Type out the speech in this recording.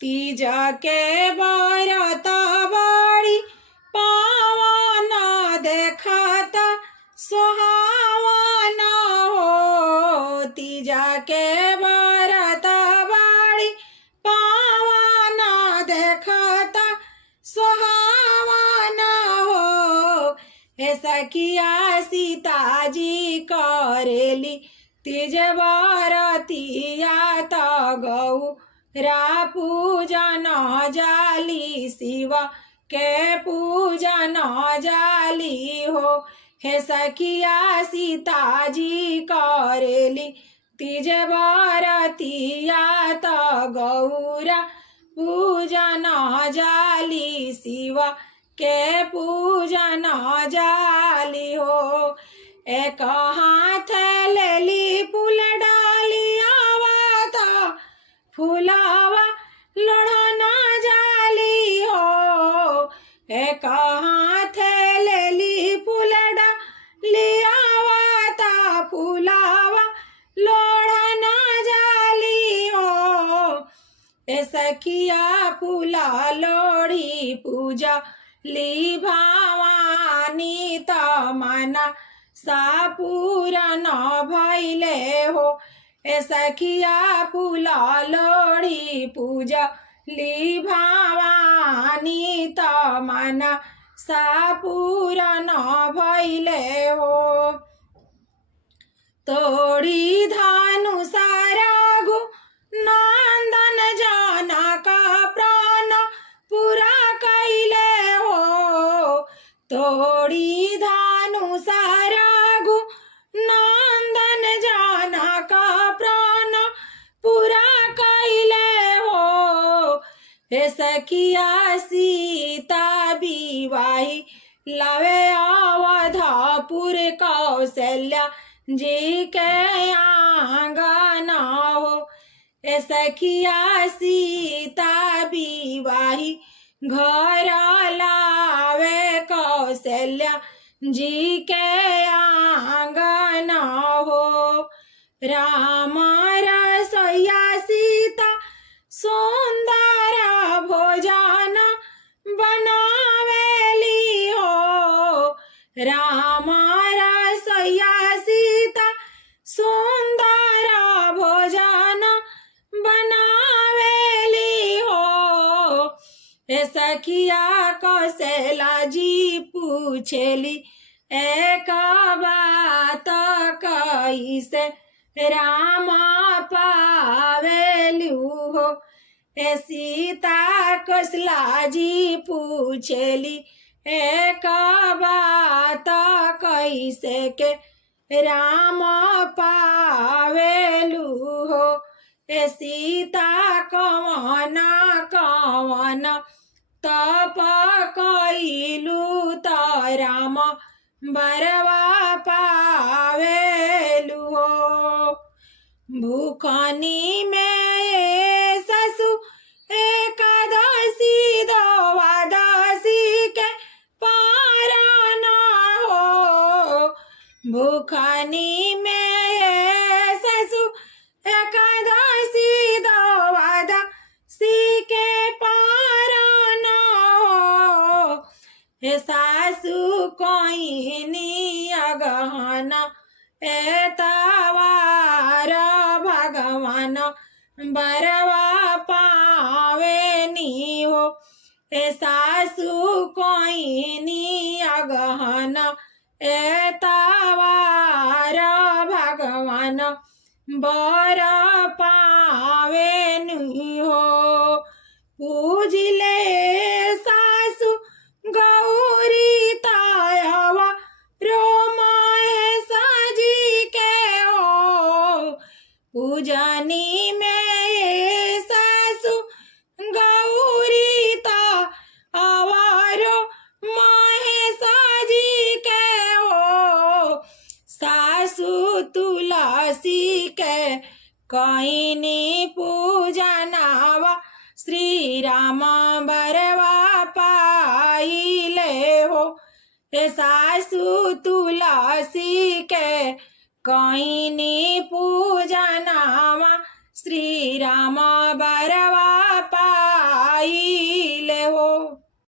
तीज के बरत बड़ी पावन देखत सुहावन हो। तीज के बरत बड़ी पावन देखत सुहावन हो। हे सखिया सीता जी करेली तीज बरतिया त गौरा पूजन जाली शिव के पूजन जाली हो। हे सखिया सीता जी करेली तीज बरतिया त गौरा पूजन जाली शिव के पूजन जाली हो। एक हाथ लेली फूल डालियावा त फूलावा लोढ़ना जाली हो। एक हाथ लेली फूल डालियावा त फूलावा लोढ़ना जाली हो। ए सखिया फूला लोढ़ी पूजा ली भवानी त मना सा पूरन भैले हो। ए सखिया फूला लोढ़ी पूजा ली भवानी त मना सा पूरन भैले हो। तोड़ी धानु सारगु नंदन जनक प्राण पूरा कैले हो। तोड़ी धानु सारगु नंदन जनक प्राण पूरा कैले हो। हे सखिया सीता विवाही लवे अवधपुर कौशल्या जी के आंगन हो। ए सखिया सीता विवाही घर लावे कौशल्या जी के आंगन हो। राम रसोईया सीता सुंदर भोजन बनावेली हो। राम रसोईया सीता सुंदर भोजन बनावेली हो। हे सखिया कौशल्या जी पूछेली एक बात कैसे राम पावेलू हो। हे सीता कौशल्या जी पूछेली एक बात कैसे के राम पावेलू हो। हे सीता कवन कवन तप कैलू त राम बरवा पावेलू हो। भूखनी में ये ससु एकादशी द्वादशी के पारण हो। भूखनी में ये ससु एकादशी द्वादशी के पारण हो। हे सासु कोइनी अगहन एतवार भगवान बरवा पावेनी हो। हे सासु कोइनी अगहन एतवार भगवान बर पावेनी हो। पूजिले सासु गौरी तायवा रोमाए साजी के हो। पूजनी में ये सासु गौरी तायवा माहे साजी के हो। सासु तुलसी के कईनी पूजनावा श्री राम बरवा पाइले हो। हे सासु तुलसी के कईनी पूजनावा श्री राम बरवा